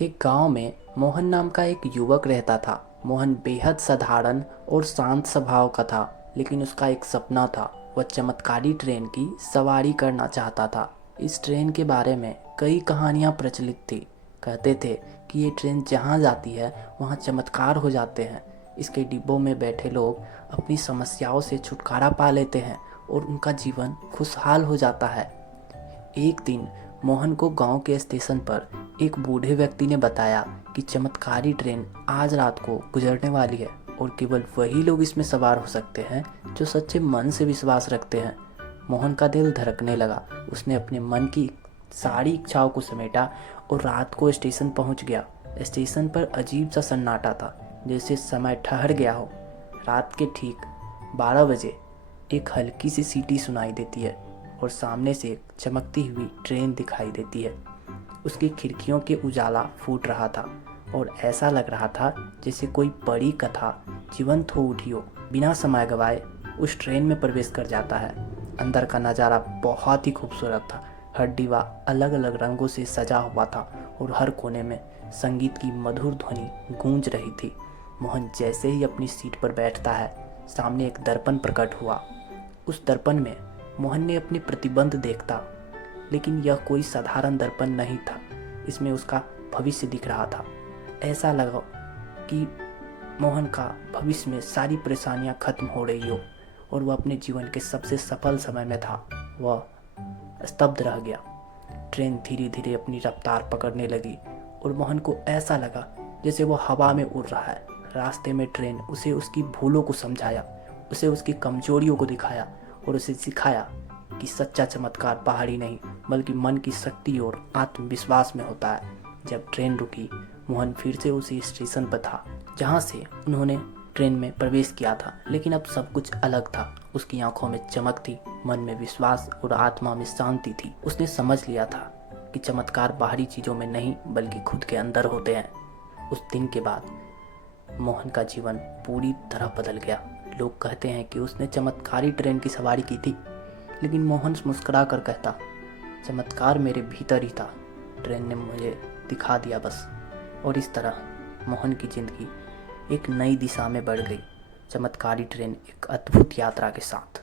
एक गांव में मोहन नाम का एक युवक रहता था। मोहन बेहद साधारण और शांत स्वभाव का था, लेकिन उसका एक सपना था। वह चमत्कारी ट्रेन की सवारी करना चाहता था। इस ट्रेन के बारे में कई कहानियां प्रचलित थी। कहते थे कि ये ट्रेन जहाँ जाती है वहाँ चमत्कार हो जाते हैं। इसके डिब्बों में बैठे लोग अपनी समस्याओं से छुटकारा पा लेते हैं और उनका जीवन खुशहाल हो जाता है। एक दिन मोहन को गांव के स्टेशन पर एक बूढ़े व्यक्ति ने बताया कि चमत्कारी ट्रेन आज रात को गुजरने वाली है और केवल वही लोग इसमें सवार हो सकते हैं जो सच्चे मन से विश्वास रखते हैं। मोहन का दिल धड़कने लगा। उसने अपने मन की सारी इच्छाओं को समेटा और रात को स्टेशन पहुंच गया। स्टेशन पर अजीब सा सन्नाटा था, जैसे समय ठहर गया हो। रात के ठीक 12 बजे एक हल्की सी सीटी सुनाई देती है और सामने से एक चमकती हुई ट्रेन दिखाई देती है। उसकी खिड़कियों के उजाला फूट रहा था और ऐसा लग रहा था जैसे कोई बड़ी कथा जीवंत हो उठी हो। बिना समय गवाए उस ट्रेन में प्रवेश कर जाता है। अंदर का नज़ारा बहुत ही खूबसूरत था। हर डिब्बा अलग अलग रंगों से सजा हुआ था और हर कोने में संगीत की मधुर ध्वनि गूंज रही थी। मोहन जैसे ही अपनी सीट पर बैठता है, सामने एक दर्पण प्रकट हुआ। उस दर्पण में मोहन ने अपने प्रतिबंध देखता, लेकिन यह कोई साधारण दर्पण नहीं था। इसमें उसका भविष्य दिख रहा था। ऐसा लगा कि मोहन का भविष्य में सारी परेशानियां खत्म हो रही हो और वह अपने जीवन के सबसे सफल समय में था। वह स्तब्ध रह गया। ट्रेन धीरे धीरे अपनी रफ्तार पकड़ने लगी और मोहन को ऐसा लगा जैसे वह हवा में उड़ रहा है। रास्ते में ट्रेन उसे उसकी भूलों को समझाया, उसे उसकी कमजोरियों को दिखाया और उसे सिखाया कि सच्चा चमत्कार पहाड़ी नहीं बल्कि मन की शक्ति और आत्मविश्वास में होता है। जब ट्रेन रुकी, मोहन फिर से उसी स्टेशन पर था जहाँ से उन्होंने ट्रेन में प्रवेश किया था, लेकिन अब सब कुछ अलग था। उसकी आंखों में चमक थी, मन में विश्वास और आत्मा में शांति थी। उसने समझ लिया था कि चमत्कार बाहरी चीज़ों में नहीं बल्कि खुद के अंदर होते हैं। उस दिन के बाद मोहन का जीवन पूरी तरह बदल गया। लोग कहते हैं कि उसने चमत्कारी ट्रेन की सवारी की थी, लेकिन मोहन मुस्कुरा कर कहता, चमत्कार मेरे भीतर ही था, ट्रेन ने मुझे दिखा दिया बस। और इस तरह मोहन की जिंदगी एक नई दिशा में बढ़ गई। चमत्कारी ट्रेन एक अद्भुत यात्रा के साथ।